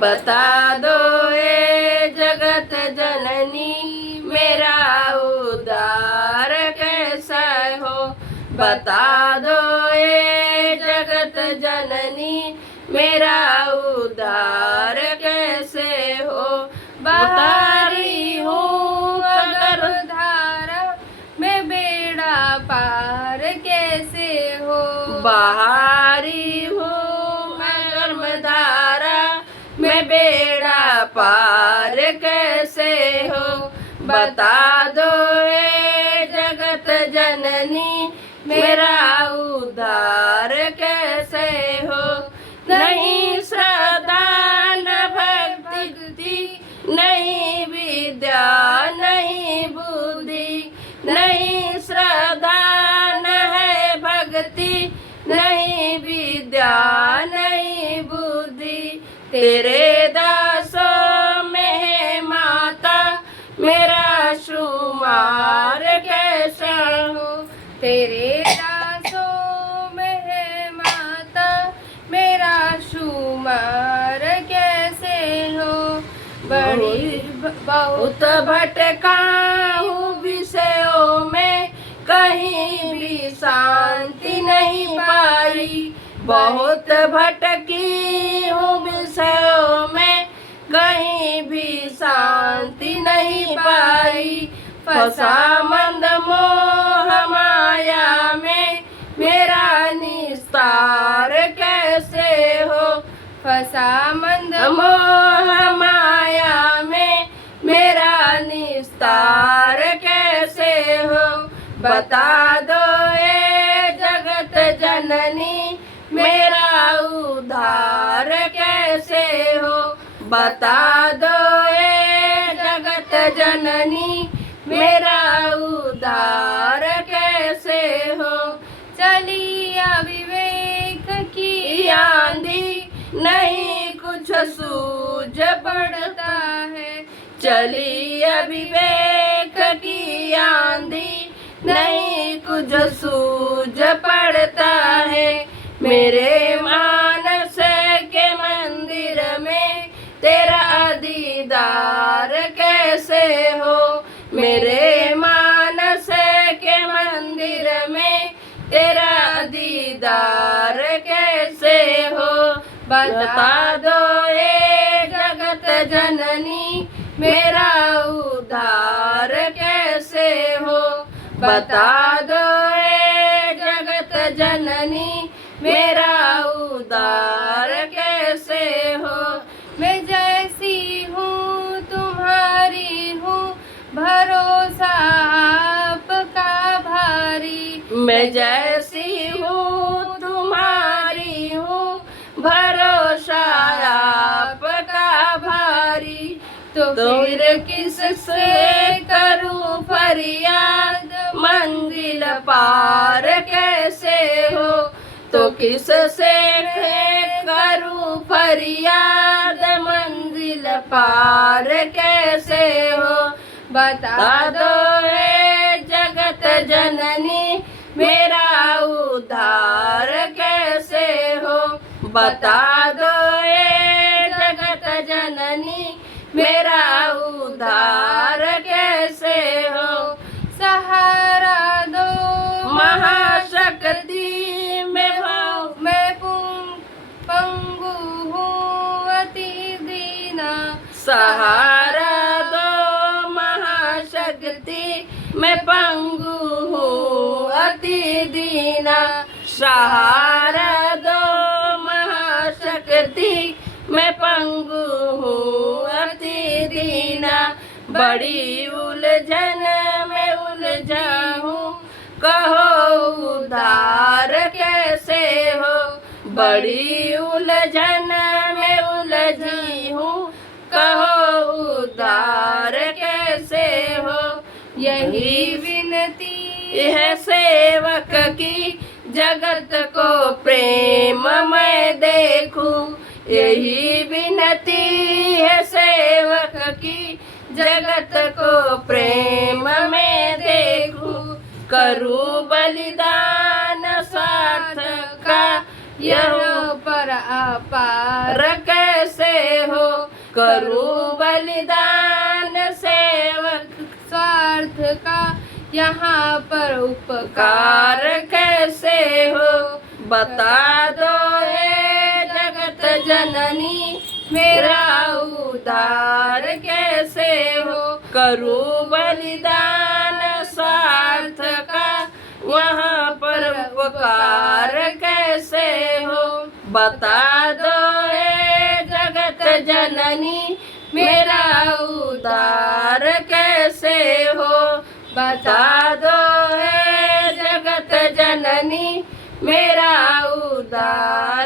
बता दो ए जगत जननी मेरा उद्धार कैसा हो। बता दो ए जगत जननी मेरा उद्धार कैसे हो। बाहरी हूँ अगर धारा में बेड़ा पार कैसे हो। बाहरी हूँ मैं धारा में बेड़ा पार कैसे हो। बता दो ए जगत जननी मेरा उद्धार कैसे हो। नहीं श्रद्धा न भक्ति नहीं विद्या नहीं बुद्धि। नहीं श्रद्धा न है भक्ति नहीं विद्या नहीं बुद्धि। तेरे दासों में है माता मेरा शुमार कैसा हो। तेरे दासों में है माता मेरा शुमार कैसे हो। बड़ी बहुत भटका हूँ विषयों में कहीं भी शांति नहीं पाई। बहुत भटकी हूँ विषयों में कहीं भी शांति नहीं पाई। फंसा मंद मोह माया में मेरा निस्तार कैसे हो। फंसा मंद मोह माया में मेरा निस्तार कैसे हो। बता दो ए जगत जननी मेरा उद्धार कैसे हो। बता दो ए जगत जननी मेरा उद्धार कैसे हो। चली अविवेक की आंधी नहीं कुछ सूझ पड़ता है। चली अविवेक की आंधी नहीं कुछ सूझ पड़ता है। मेरे मानस के मंदिर में तेरा दीदार कैसे हो। मेरे मानस के मंदिर में तेरा दीदार कैसे हो। बता दो ए जगत जननी मेरा उद्धार कैसे हो। बता दो ए जगत जननी मेरा उद्धार कैसे हो। मैं जैसी हूँ तुम्हारी हूँ भरोसा आपका भारी। मैं जैसी हूँ तुम्हारी हूँ भरोसा आपका भारी। तो फिर किससे करूँ फरियाद मंजिल पार कैसे हो। तो किससे करूँ फरियाद मंजिल पार कैसे हो। बता दो ए जगत जननी मेरा उद्धार कैसे हो। बता दो ए जगत जननी मेरा उद्धार कैसे हो। सहारा दो महाशक्ति मैं पंगु हूँ अति दीना। सहारा दो महाशक्ति मैं पंगु हूँ अति दीना। सहारा दो महाशक्ति मैं पंगु हूँ अति दीना। बड़ी उलझन में उलझा हूँ कहो उद्धार कैसे हो। बड़ी उलझन में उलझी हूँ कहो उद्धार कैसे हो। यही विनती है सेवक की जगत को प्रेम मैं देखूं। यही विनती है सेवक की जगत को प्रेम में देखूं। करूं बलिदान सार्थक का यह पर अपार कैसे हो। करूं बलिदान सेवक स्वार्थ का यहाँ पर उपकार कार कैसे हो बता दो हे जगत जननी मेरा उद्धार कैसे हो करूं बलिदान स्वार्थ का वहाँ पर उपकार कैसे हो बता दो हे जगत जननी मेरा उद्धार कैसे हो बता दो हे जगत जननी मेरा उद्धार